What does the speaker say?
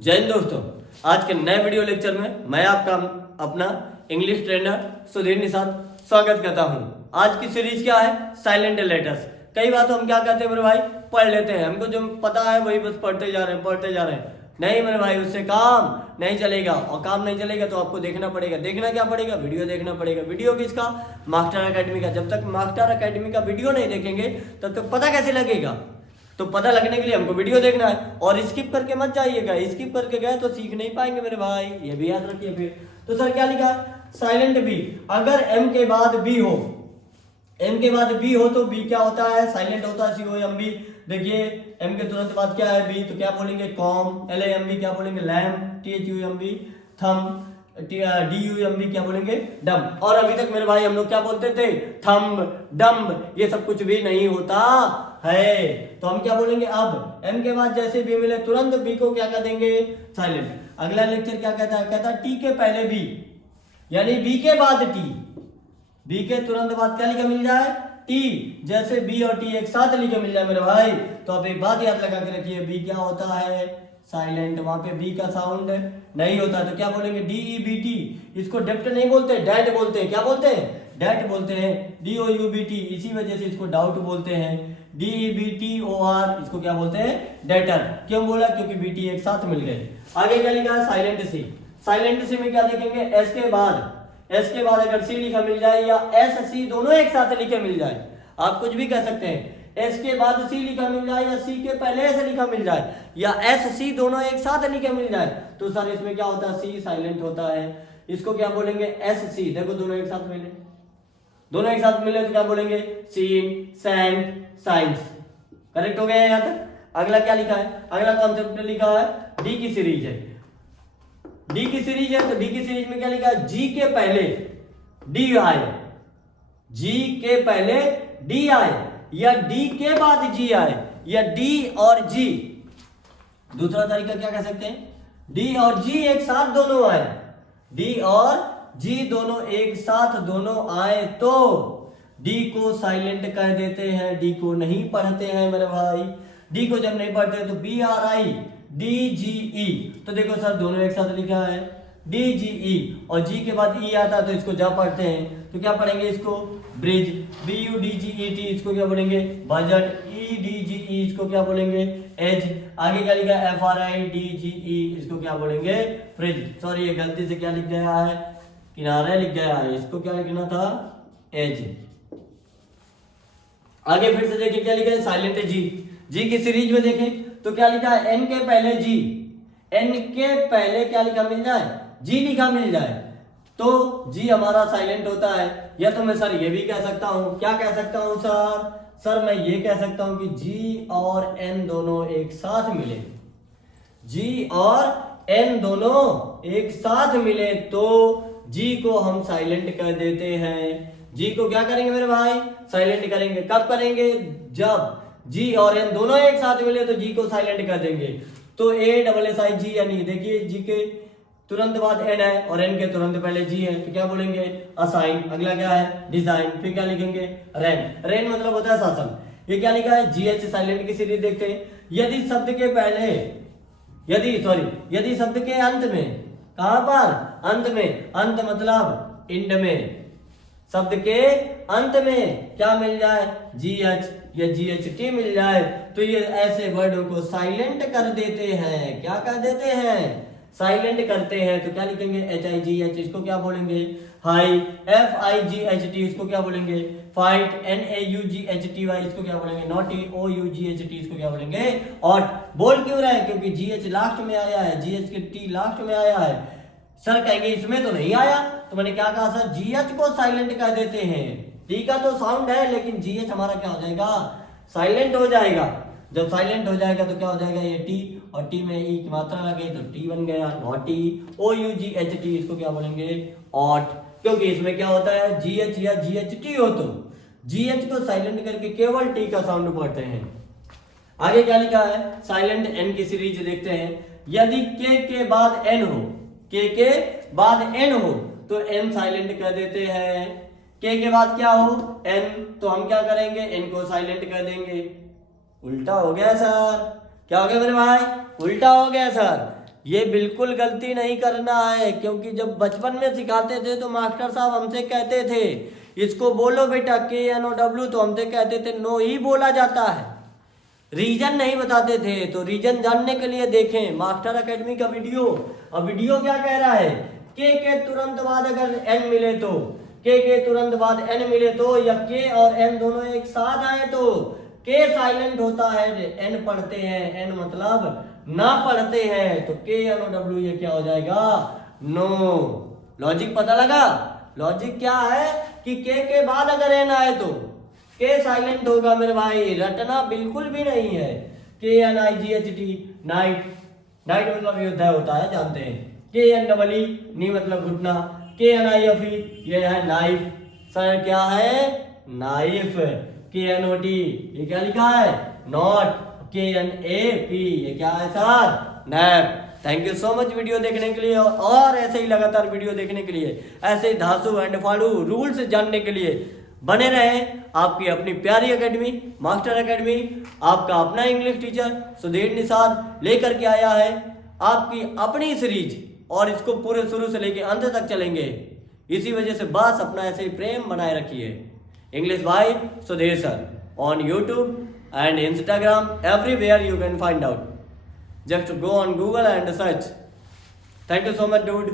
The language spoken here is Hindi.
जय हिंद दोस्तों। आज के नए वीडियो लेक्चर में मैं आपका अपना इंग्लिश ट्रेनर सुधीर निषाद स्वागत करता हूं। आज की सीरीज क्या है? Silent letters. कई बार तो हम क्या कहते हैं मेरे भाई, पढ़ लेते हैं, हमको जो पता है वही बस पढ़ते जा रहे हैं। नहीं मेरे भाई, उससे काम नहीं चलेगा, और काम नहीं चलेगा तो आपको देखना पड़ेगा। देखना क्या पड़ेगा? वीडियो देखना पड़ेगा। वीडियो किसका? मास्टर एकेडमी का। जब तक मास्टर एकेडमी का वीडियो नहीं देखेंगे तब तक पता कैसे लगेगा? तो पता लगने के लिए हमको वीडियो देखना है, और स्किप करके मत जाइएगा। स्किप करके गए तो सीख नहीं पाएंगे मेरे भाई, ये भी याद रखिए। फिर तो सर क्या लिखा? Silent B. अगर एम के बाद बी हो, एम के बाद बी हो तो बी क्या होता है? साइलेंट होता है। COMB। देखिए एम के तुरंत बाद क्या है? बी। तो क्या बोलेंगे? कॉम। LAMB क्या बोलेंगे? लैम। THUMB थम। DUMB क्या बोलेंगे? डम। और अभी तक मेरे भाई हम लोग क्या बोलते थे? थंब, डम्ब, ये सब कुछ भी नहीं होता है। तो हम क्या बोलेंगे? अब एम के बाद जैसे बी मिले तुरंत बी को क्या कर देंगे? साइलेंट। अगला लेक्चर क्या कहता है? कहता है टी के पहले बी, यानी बी के बाद टी। बी के तुरंत बाद क्या लिखा मिल जाए? टी। जैसे बी और टी एक साथ लिखे मिल जाए मेरे भाई, तो आप एक बात याद लगा के रखिए, बी क्या होता है? साइलेंट। वहां पे बी का साउंड नहीं होता, तो क्या बोलेंगे? DEBT। इसको डेप्ट नहीं बोलते, डैट बोलते हैं। क्या बोलते हैं? डैट बोलते हैं। DOUBT, इसी वजह से इसको डाउट बोलते हैं। DEBTOR, इसको क्या बोलते हैं? डेटर। क्यों बोला? क्योंकि BT एक साथ मिल गए। आगे क्या लिखा है? साइलेंट सी। साइलेंट सी में क्या लिखेंगे? एस के बाद अगर सी लिखा मिल जाए, या SC दोनों एक साथ लिखे मिल जाए, आप कुछ भी कह सकते हैं। एस के बाद सी लिखा मिल जाए, या सी के पहले एस लिखा मिल जाए, या SC दोनों एक साथ लिखे मिल जाए, तो सर इसमें क्या होता है? सी साइलेंट होता है। इसको क्या बोलेंगे? SC। देखो दोनों एक साथ मिले, दोनों एक साथ मिले तो क्या बोलेंगे? Scene, Saint, science. करेक्ट हो गया यहाँ तक? अगला क्या लिखा है? अगला कॉन्सेप्ट लिखा है डी की सीरीज है। डी की सीरीज है, तो डी की सीरीज में क्या लिखा है? जी के पहले डी आए, जी के पहले डी आए, या डी के बाद जी आए, या डी और जी। दूसरा तरीका क्या कह सकते हैं? डी और जी एक साथ दोनों आए, डी और जी दोनों एक साथ दोनों आए तो डी को साइलेंट कर देते हैं, डी को नहीं पढ़ते हैं मेरे भाई। डी को जब नहीं पढ़ते तो BRIDGE। तो देखो सर दोनों एक साथ लिखा है DGE, और जी के बाद ई आता है तो इसको जब पढ़ते हैं तो क्या पढ़ेंगे? इसको ब्रिज। BUDGET, इसको क्या बोलेंगे? बजट। EDGE, इसको क्या बोलेंगे? एज। आगे क्या लिखा है? FRIDGE, इसको क्या बोलेंगे? फ्रिज। सॉरी ये गलती से क्या लिख गया है? किनारे लिख गया है, इसको क्या लिखना था? एज। आगे फिर से देखिए क्या लिखा है? साइलेंट जी। जी की सीरीज में देखें तो क्या लिखा है? एन के पहले जी, एन के पहले क्या लिखा मिल जाए? जी लिखा मिल जाए तो जी हमारा साइलेंट होता है। या तो मैं सर ये भी कह सकता हूं, क्या कह सकता हूं सर? सर मैं ये कह सकता हूं कि जी और एन दोनों एक साथ मिले, जी और एन दोनों एक साथ मिले तो जी को हम साइलेंट कर देते हैं। जी को क्या करेंगे मेरे भाई? साइलेंट करेंगे। कब करेंगे? जब जी और एन दोनों एक साथ मिले तो जी को साइलेंट कर देंगे। तो ASSIG, यानी देखिए जी के तुरंत बाद एन है और एन के तुरंत पहले जी है, तो क्या बोलेंगे? असाइन। अगला क्या है? डिजाइन। फिर क्या लिखेंगे? रेन। रेन मतलब होता है शासन। ये क्या लिखा है? GH साइलेंट की सीरीज देखते हैं। यदि शब्द के पहले, यदि शब्द के अंत में, कहां पर? अंत में। अंत मतलब इंड में। शब्द के अंत में क्या मिल जाए? GH या GHT मिल जाए तो ये ऐसे वर्डों को साइलेंट कर देते हैं। क्या कर देते हैं? साइलेंट करते हैं। तो क्या लिखेंगे? HIGH, इसको क्या बोलेंगे? हाई। FIGHT, इसको क्या बोलेंगे? फाइट। NAUGHTY, इसको क्या बोलेंगे? नॉटी। OUGHT, इसको क्या बोलेंगे? ऑट। बोल क्यों रहे? क्योंकि GH लास्ट में आया है, GH के T लास्ट में आया है। सर कहेंगे इसमें तो नहीं आया, तो मैंने क्या कहा सर? GH को साइलेंट कर देते हैं। टी का तो साउंड है, लेकिन GH हमारा क्या हो जाएगा? साइलेंट हो जाएगा। जब साइलेंट हो जाएगा तो क्या हो जाएगा? ये टी, और टी में ई की मात्रा लगे तो टी बन गया नॉटी। OUGHT, इसको क्या बोलेंगे? ऑट। क्योंकि इसमें क्या होता है? GH या GHT हो तो GH को साइलेंट करके केवल टी का साउंड पढ़ते हैं। आगे क्या लिखा है? साइलेंट एन की सीरीज देखते हैं। यदि के बाद एन हो, के बाद एन हो तो एन साइलेंट कर देते हैं। के बाद क्या हो? एन, तो हम क्या करेंगे? एन को साइलेंट कर देंगे। उल्टा हो गया सर। क्या हो गया मेरे भाई? उल्टा हो गया सर। ये बिल्कुल गलती नहीं करना है, क्योंकि जब बचपन में सिखाते थे तो मास्टर साहब हमसे कहते थे इसको बोलो बेटा KNOW, तो हमसे कहते थे नो ही बोला जाता है, रीजन नहीं बताते थे। तो रीजन जानने के लिए देखें मास्टर एकेडमी का वीडियो। अब वीडियो क्या कह रहा है, के तुरंत बाद अगर एन मिले तो, के तुरंत बाद एन मिले तो, या के और एन दोनों एक साथ आए तो के साइलेंट होता है, एन पढ़ते हैं, एन मतलब ना पढ़ते हैं, तो KNOW ये क्या हो जाएगा, नो। लॉजिक पता लगा? लॉजिक क्या है कि के बाद अगर एन आए तो के साइलेंट होगा मेरे भाई, रटना बिल्कुल भी नहीं है। KNIGHT नाइट, नाइट मतलब योद्धा होता है जानते हैं। KNEE नी मतलब घुटना, KNIFE ये है नाइफ, सर क्या है नाइफ। KNOT ये क्या लिखा है नॉट, KNAP ये क्या है sir nap. Thank you so much video देखने के लिए, और ऐसे ही लगातार वीडियो देखने के लिए, ऐसे ही धांसू एंड फाड़ू रूल्स जानने के लिए बने रहें आपकी अपनी प्यारी एकेडमी मास्टर एकेडमी। आपका अपना इंग्लिश टीचर सुधीर निषाद लेकर के आया है आपकी अपनी सीरीज, और इसको पूरे शुरू से लेकर अंत तक चलेंगे। इसी वजह से बस अपना ऐसे ही प्रेम बनाए रखिए। इंग्लिश भाई Sudhir sir on YouTube and Instagram, everywhere you can find out. Just go on Google and search. Thank you so much, dude.